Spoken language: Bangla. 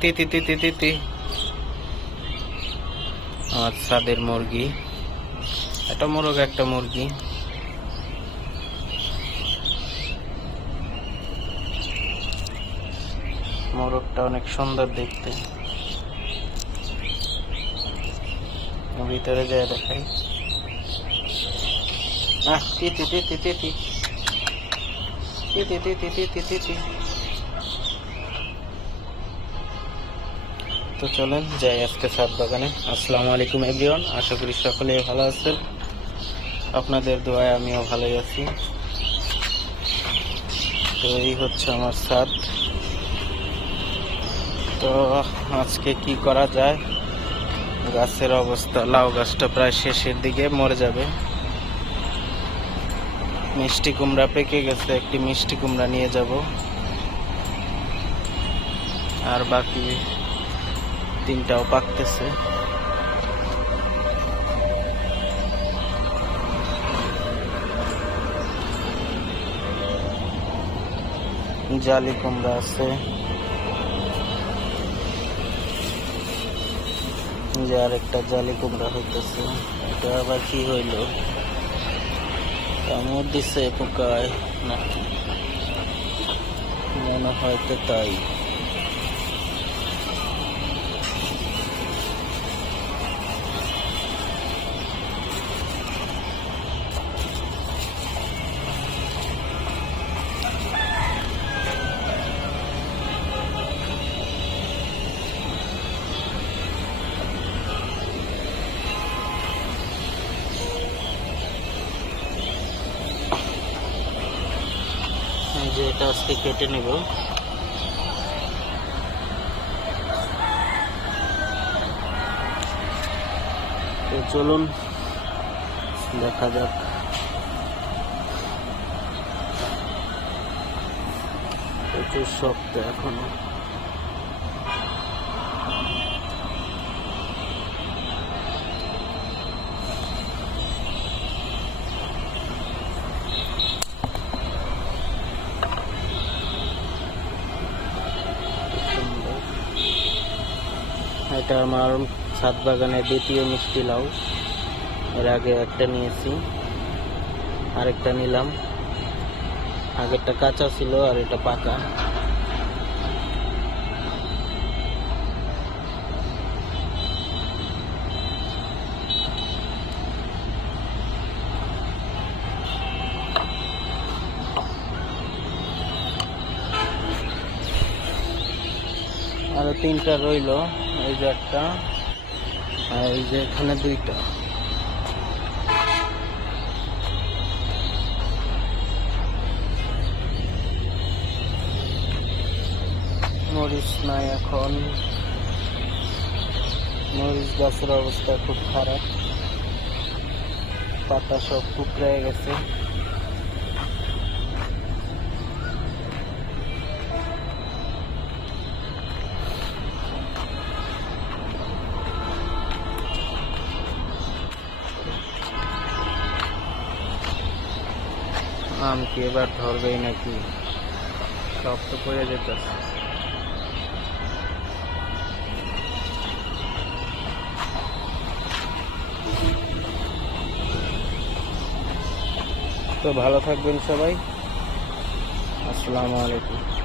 তিতি তিতি তিতি আমার ছাদের মুরগি, একটা মোরগ একটা মুরগি। মোরগটা অনেক সুন্দর দেখতে, ভিতরে যায় দেখাই। তিতি তিতি তিতি তিতি তিতি তিতি তিতি। তো চলেন যাই আজকে ছাদ বাগানে। আসসালামু আলাইকুম এভরিওয়ান, আশা করি সকলে ভালো আছেন। আপনাদের দোয়ায় আমিও ভালোই আছি। তো এই হচ্ছে আমার ছাদ। তো আজকে কি করা যায়, গাছের অবস্থা, লাউ গাছটা প্রায় শেষের দিকে মরে যাবে। মিষ্টি কুমড়া পেকে গেছে, একটি মিষ্টি কুমড়া নিয়ে যাব, আর বাকি তিনটাও পাকতেছে। জালি কুমড়া আছে, যে আরেকটা জালি কুমড়া হইতেছে। এটা আবার কি হইল, কামড় দিছে পোকায় নাকি, মনে হয় তো তাই। যে এটা আজকে কেটে নেব। তো চলুন দেখা যাক। প্রচুর শক্ত এখনো। এটা আমার ছাদ বাগানের দ্বিতীয় মিষ্টি লাউ। এর আগে একটা নিয়েছি, আরেকটা নিলাম। আগেরটা কাঁচা ছিল আর এটা পাকা। আরো তিনটা রইল, এই যে একটা, আর এই যে এখানে দুইটা। মরিচ নাই এখন, মরিচ গাছের অবস্থা খুব খারাপ, পাতা সব কুকড়ে গেছে। আম কি এবার ধরবেই নাকি, সব তো পড়ে যেতেছে। তো ভালো থাকবেন সবাই, আসসালামু আলাইকুম।